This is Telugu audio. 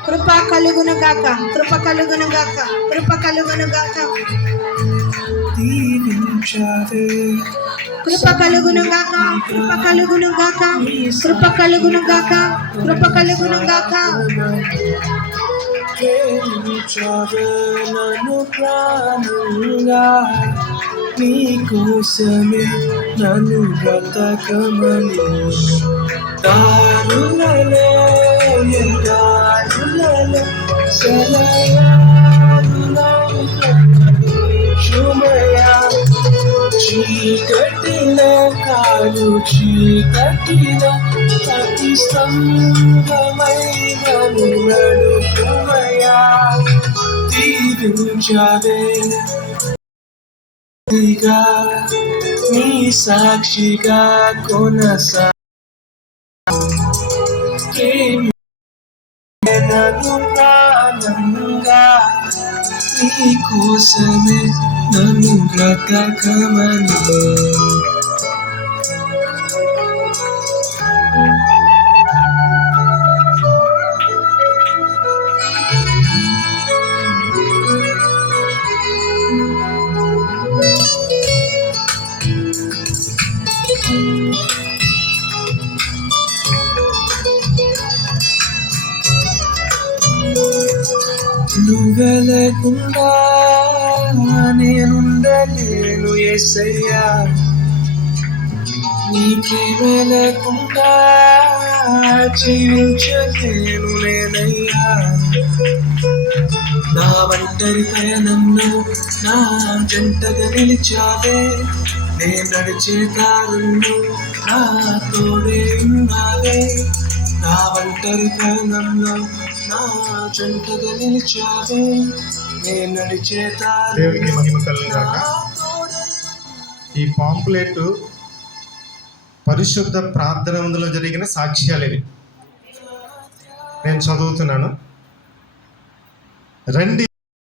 కృప కలుగును గాక కృప కలుగును గాక కృప కలుగును గాక దీవించావే కృప కలుగును గాక కృప కలుగును గాక కృప కలుగును గాక కృప కలుగును గాక ప్రేమించావే నన్ను ప్రాణంగా నీ కోసమే నన్ను బ్రతకమని చీకటిలో కాదు చీకటిలో అతి స్తంభమైన నడుపుమయా దీవించావే నీ సాక్షిగా కొనసా నన్ను ప్రాణంగా నీ కోసమే నన్ను బ్రతకమని. నువ్వే లేకుండా నేనుండలేను ఎసయ్యా నీ ప్రేమ లేకుండా జీవించలేను నేనయ్యా. నా ఒంటరి ప్రయాణంలో నా జంటగా నిలిచావే. నేను నడిచే దారుల్లో నా తోడే ఉన్నావే. నా ఒంటరి పయనంలో నా జంటగా నిలిచావే నే నడిచే దేవునికి మహిమ కలుగును నా గాక. తోడే ఈ పాంప్లెట్ పరిశుద్ధ ప్రార్థన మందులో జరిగిన సాక్ష్యాలు ఇవి. నేను చదువుతున్నాను. రండి.